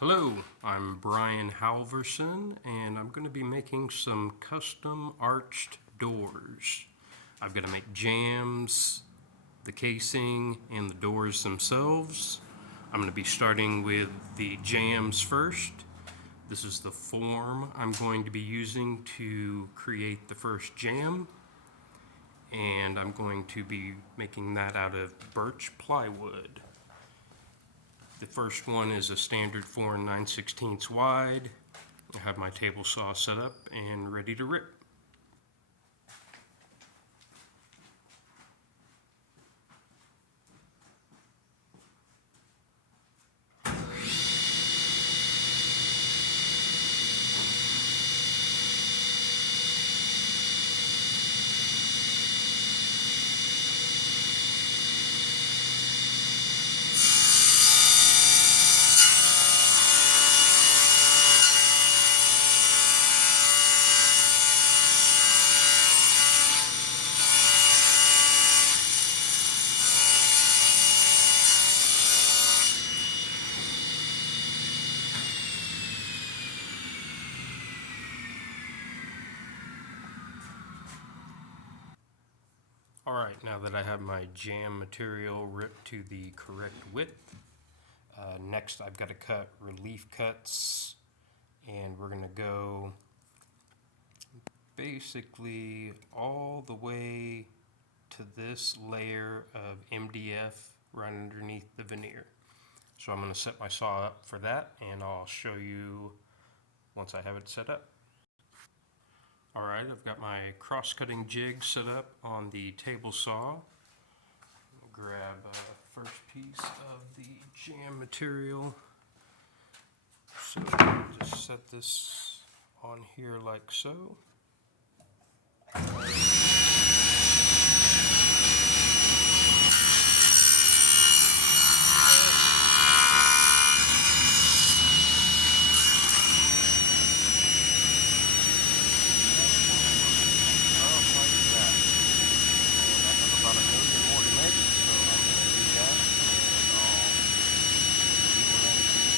Hello, I'm Brian Halverson, and I'm going to be making some custom arched doors. I've got to make jambs, the casing, and the doors themselves. I'm going to be starting with the jambs first. This is the form I'm going to be using to create the first jamb, and I'm going to be making that out of birch plywood. The first one is a standard 4 9/16 wide. I have my table saw set up and ready to rip. Alright, now that I have my jamb material ripped to the correct width, next I've got to cut relief cuts, and we're going to go basically all the way to this layer of MDF right underneath the veneer. So I'm going to set my saw up for that, and I'll show you once I have it set up. Alright, I've got my cross-cutting jig set up on the table saw. Grab first piece of the jamb material. So just set this on here like so. About a million more to make, so I'm going to do that, and I'll see what I can do.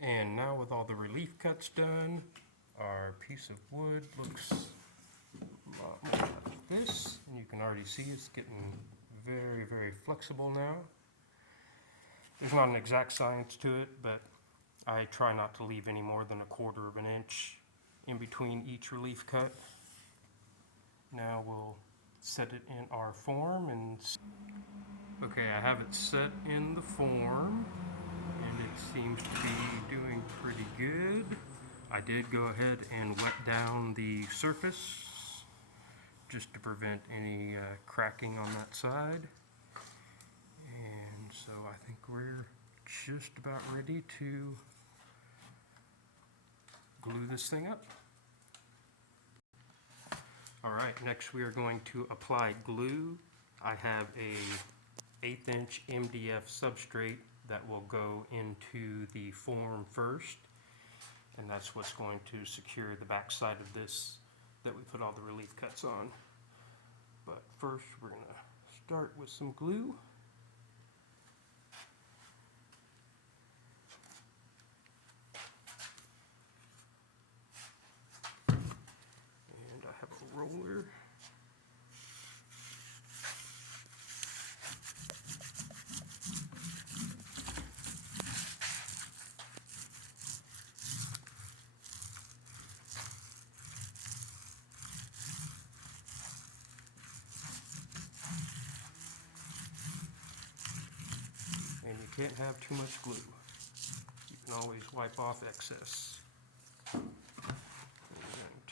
And now with all the relief cuts done, our piece of wood looks a lot more like this. And you can already see it's getting very, very flexible now. There's not an exact science to it, but I try not to leave any more than 1/4 of an inch in between each relief cut. Now we'll set it in our form, and okay, I have it set in the form, and it seems to be doing pretty good. I did go ahead and wet down the surface just to prevent any cracking on that side. And so I think we're just about ready to glue this thing up. Alright, next we are going to apply glue. I have a 1/8 inch MDF substrate that will go into the form first, and that's what's going to secure the back side of this that we put all the relief cuts on. But first we're going to start with some glue. And I have a roller. can't have too much glue. You can always wipe off excess. I'm going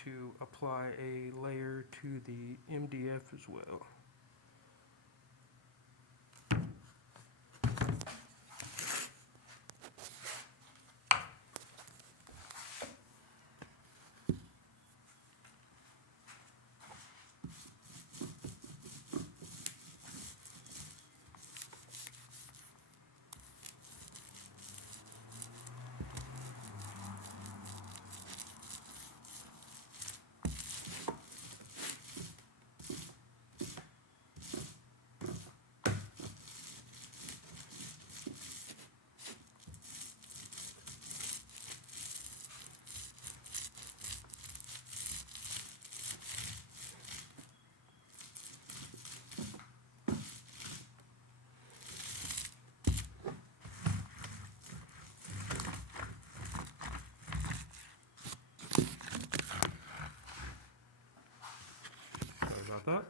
to apply a layer to the MDF as well. About that.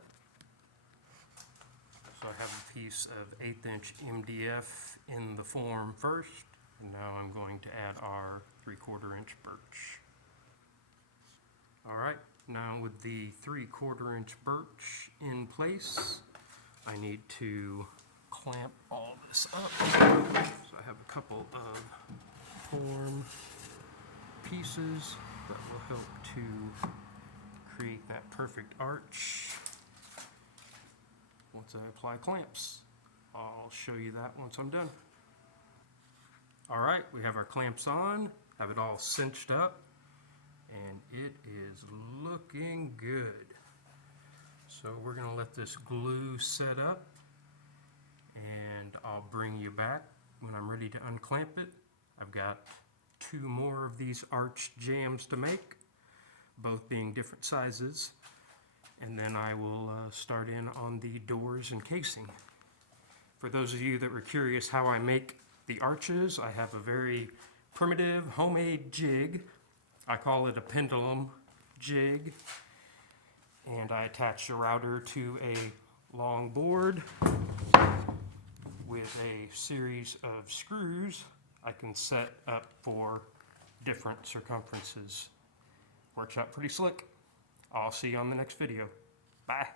So I have a piece of 1/8 inch MDF in the form first, and now I'm going to add our 3/4 inch birch. Alright, now with the 3/4 inch birch in place, I need to clamp all this up. So I have a couple of form pieces that will help to create that perfect arch once I apply clamps. I'll show you that once I'm done. Alright, we have our clamps on, have it all cinched up, and it is looking good. So we're going to let this glue set up, and I'll bring you back when I'm ready to unclamp it. I've got 2 more of these arch jambs to make, both being different sizes, and then I will start in on the doors and casing. For those of you that were curious how I make the arches, I have a very primitive homemade jig. I call it a pendulum jig, and I attach the router to a long board with a series of screws I can set up for different circumferences. Works out pretty slick. I'll see you on the next video. Bye.